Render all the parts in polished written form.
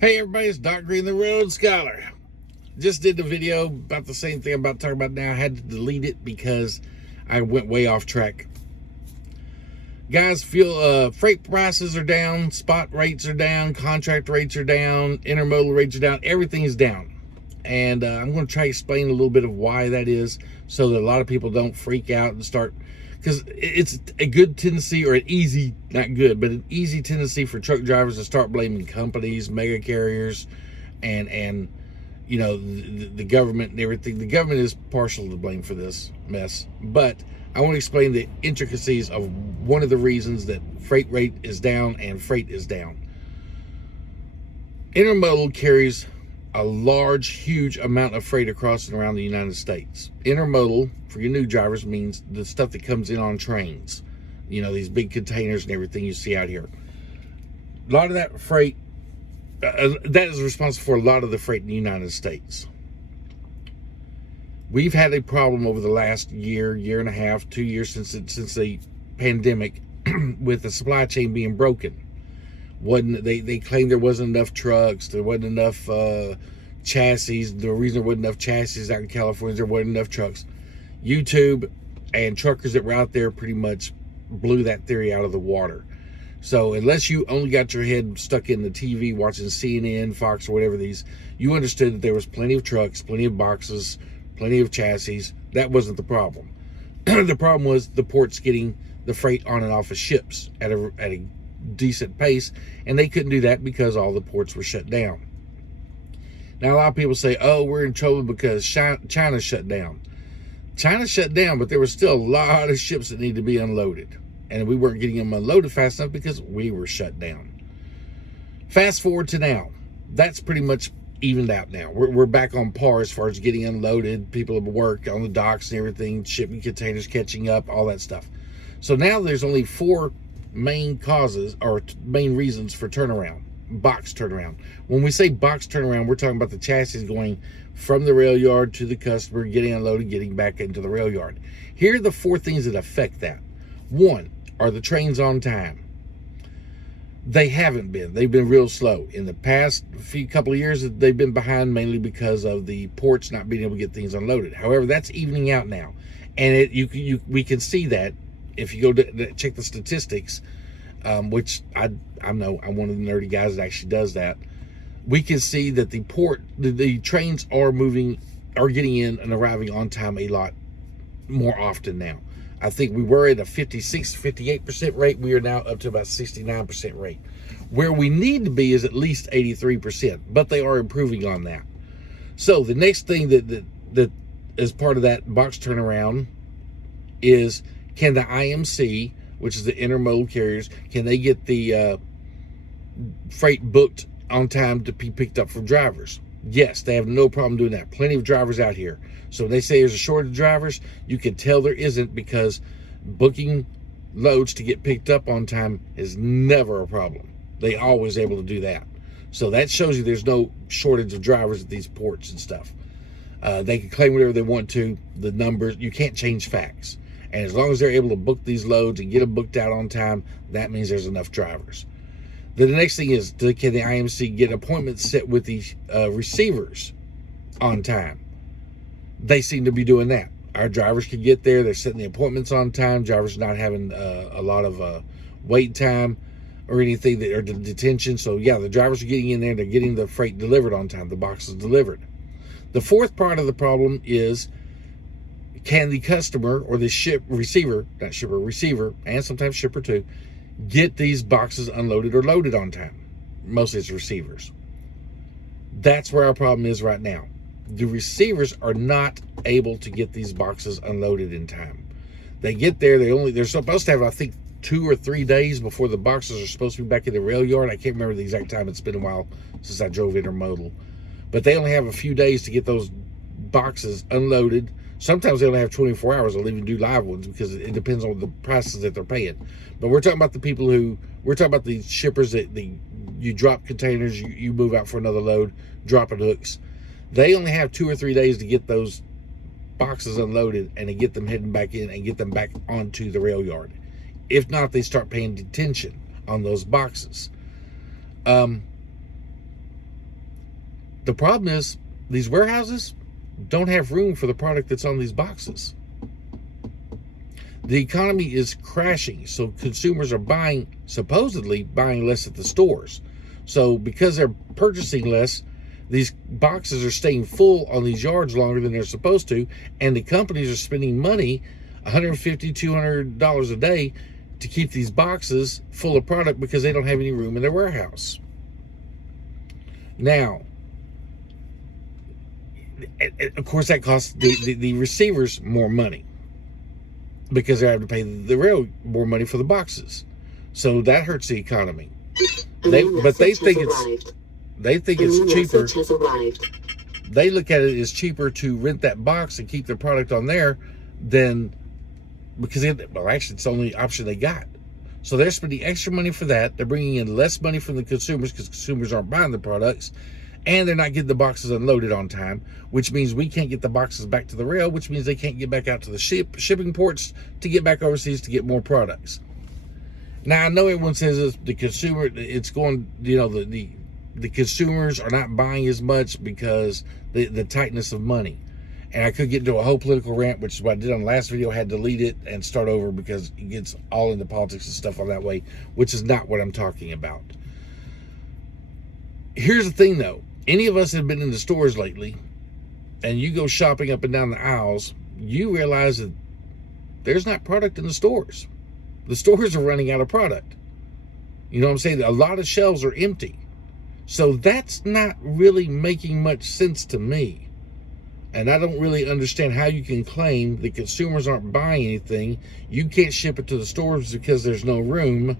Hey everybody, it's Doc Green, the Road Scholar. Just did the video about the same thing I'm about to talk about now. I had to delete it because I went way off track. Guys, freight prices are down, spot rates are down, contract rates are down, intermodal rates are down, everything is down. And I'm going to try to explain a little bit of why that is so that a lot of people don't freak out and start, because it's a good tendency, or an easy, not good, but an easy tendency for truck drivers to start blaming companies, mega carriers, and you know, the government and everything. The government is partial to blame for this mess, but I want to explain the intricacies of one of the reasons that freight rate is down and freight is down. Intermodal carries a large, huge amount of freight across and around the United States. Intermodal, for your new drivers, means the stuff that comes in on trains. You know, these big containers and everything you see out here. A lot of that freight, that is responsible for a lot of the freight in the United States. We've had a problem over the last year, year and a half, 2 years since the pandemic with the supply chain being broken. They claimed there wasn't enough trucks, there wasn't enough chassis. The reason there wasn't enough chassis out in California is there wasn't enough trucks. YouTube and truckers that were out there pretty much blew that theory out of the water. So unless you only got your head stuck in the TV watching CNN, Fox, or whatever these, you understood that there was plenty of trucks, plenty of boxes, plenty of chassis. That wasn't the problem. The problem was the ports getting the freight on and off of ships at a decent pace, and they couldn't do that because all the ports were shut down. Now a lot of people say, oh, we're in trouble because China shut down. China shut down, but there was still a lot of ships that needed to be unloaded, and we weren't getting them unloaded fast enough because we were shut down. Fast forward to now, that's pretty much evened out now. We're back on par as far as getting unloaded, people at work on the docks and everything, shipping containers, catching up, all that stuff. So now there's only 4 main causes or main reasons for turnaround, box turnaround. When we say box turnaround, we're talking about the chassis going from the rail yard to the customer, getting unloaded, getting back into the rail yard. Here are the 4 things that affect that. 1, are the trains on time? They haven't been. They've been real slow. In the past couple of years, they've been behind mainly because of the ports not being able to get things unloaded. However, that's evening out now, and we can see that if you go to check the statistics, which I know I'm one of the nerdy guys that actually does that. We can see that the trains are getting in and arriving on time a lot more often now. I think we were at a 56, 58% rate. We are now up to about 69% rate. Where we need to be is at least 83%, but they are improving on that. So the next thing that is part of that box turnaround is, can the IMC, which is the intermodal carriers, can they get the freight booked on time to be picked up from drivers? Yes, they have no problem doing that. Plenty of drivers out here. So when they say there's a shortage of drivers, you can tell there isn't, because booking loads to get picked up on time is never a problem. They always able to do that. So that shows you there's no shortage of drivers at these ports and stuff. They can claim whatever they want to. The numbers, you can't change facts. And as long as they're able to book these loads and get them booked out on time, that means there's enough drivers. Then the next thing is, can the IMC get appointments set with the receivers on time? They seem to be doing that. Our drivers can get there. They're setting the appointments on time. Drivers not having a lot of wait time or anything, or detention. So yeah, the drivers are getting in there. They're getting the freight delivered on time. The boxes delivered. The 4th part of the problem is, can the customer or the receiver, and sometimes shipper too, get these boxes unloaded or loaded on time? Mostly it's receivers. That's where our problem is right now. The receivers are not able to get these boxes unloaded in time. They get there, they're supposed to have, I think, 2 or 3 days before the boxes are supposed to be back in the rail yard. I can't remember the exact time. It's been a while since I drove intermodal. But they only have a few days to get those boxes unloaded. Sometimes they only have 24 hours. They'll even do live ones because it depends on the prices that they're paying. But we're talking about we're talking about the shippers that you drop containers, you move out for another load, dropping hooks. They only have 2 or 3 days to get those boxes unloaded and to get them heading back in and get them back onto the rail yard. If not, they start paying detention on those boxes. The problem is these warehouses don't have room for the product that's on these boxes. The economy is crashing, so consumers are supposedly buying less at the stores. So because they're purchasing less, these boxes are staying full on these yards longer than they're supposed to, and the companies are spending money, $150, $200 a day, to keep these boxes full of product because they don't have any room in their warehouse. Now, of course, that costs the receivers more money because they have to pay the rail more money for the boxes. So that hurts the economy. They think it's cheaper. They look at it as cheaper to rent that box and keep their product on there than, because actually it's the only option they got. So they're spending extra money for that. They're bringing in less money from the consumers because consumers aren't buying the products, and they're not getting the boxes unloaded on time, which means we can't get the boxes back to the rail, which means they can't get back out to the shipping ports to get back overseas to get more products. Now, I know everyone says the consumer, it's going, the consumers are not buying as much because the tightness of money. And I could get into a whole political rant, which is what I did on the last video. I had to delete it and start over because it gets all into politics and stuff on that way, which is not what I'm talking about. Here's the thing, though. Any of us have been in the stores lately, and you go shopping up and down the aisles, you realize that there's not product in the stores. The stores are running out of product. You know what I'm saying? A lot of shelves are empty. So that's not really making much sense to me. And I don't really understand how you can claim the consumers aren't buying anything. You can't ship it to the stores because there's no room,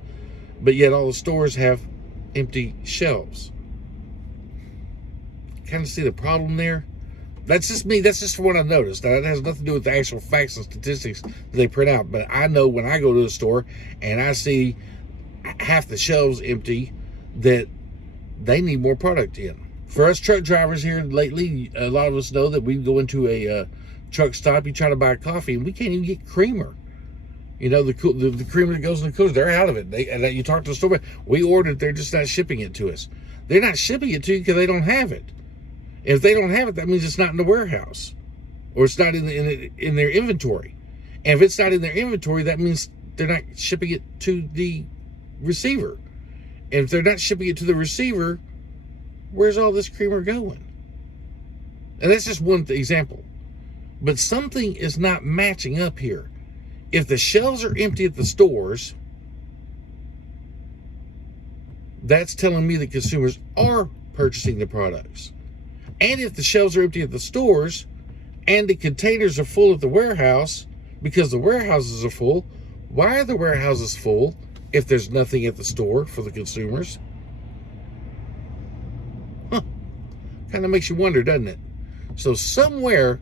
but yet all the stores have empty shelves. Kind of see the problem there? That's just me. That's just what I noticed. That has nothing to do with the actual facts and statistics that they print out. But I know when I go to the store and I see half the shelves empty, that they need more product in. For us truck drivers here lately, a lot of us know that we go into a truck stop, you try to buy coffee, and we can't even get creamer. You know, the creamer that goes in the coolers, they're out of it. And you talk to the store, we ordered, they're just not shipping it to us. They're not shipping it to you because they don't have it. If they don't have it, that means it's not in the warehouse, or it's not in their inventory. And if it's not in their inventory, that means they're not shipping it to the receiver. And if they're not shipping it to the receiver, where's all this creamer going? And that's just one example. But something is not matching up here. If the shelves are empty at the stores, that's telling me that consumers are purchasing the products. And if the shelves are empty at the stores and the containers are full at the warehouse because the warehouses are full, why are the warehouses full if there's nothing at the store for the consumers? Kind of makes you wonder, doesn't it? So somewhere,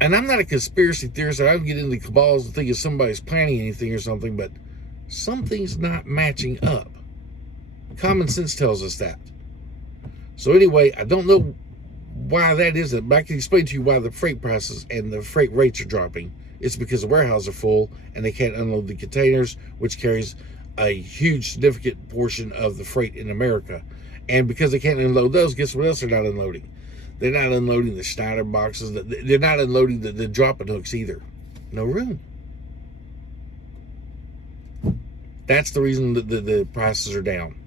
and I'm not a conspiracy theorist, I don't get into the cabals and think if somebody's planning anything or something, but something's not matching up. Common sense tells us that. So anyway, I don't know why that is, but I can explain to you why the freight prices and the freight rates are dropping. It's because the warehouses are full and they can't unload the containers, which carries a huge significant portion of the freight in America. And because they can't unload those, guess what else they're not unloading? They're not unloading the Schneider boxes. They're not unloading the dropping hooks either. No room. That's the reason that the prices are down.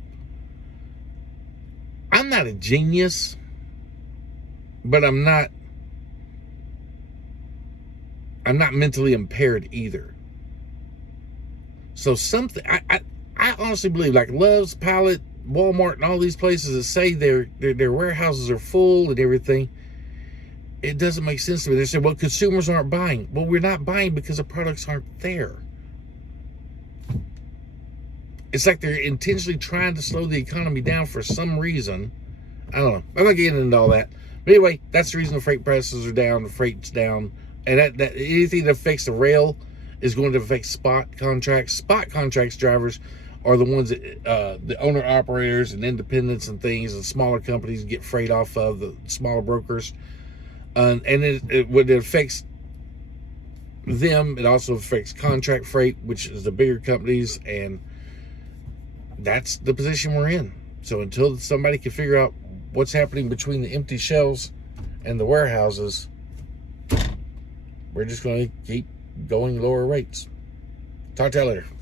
I'm not a genius, but I'm not mentally impaired either. So something, I honestly believe, like Love's, Pallet, Walmart, and all these places that say their warehouses are full and everything, it doesn't make sense to me. They say, well, consumers aren't buying. Well, we're not buying because the products aren't there. It's like they're intentionally trying to slow the economy down for some reason. I don't know. I'm not getting into all that. But anyway, that's the reason the freight prices are down, the freight's down. And that anything that affects the rail is going to affect spot contracts. Spot contracts drivers are the ones that the owner-operators and independents and things and smaller companies get freight off of, the smaller brokers. And when it affects them, it also affects contract freight, which is the bigger companies, and that's the position we're in. So until somebody can figure out what's happening between the empty shelves and the warehouses, we're just going to keep going lower rates. Talk to you later.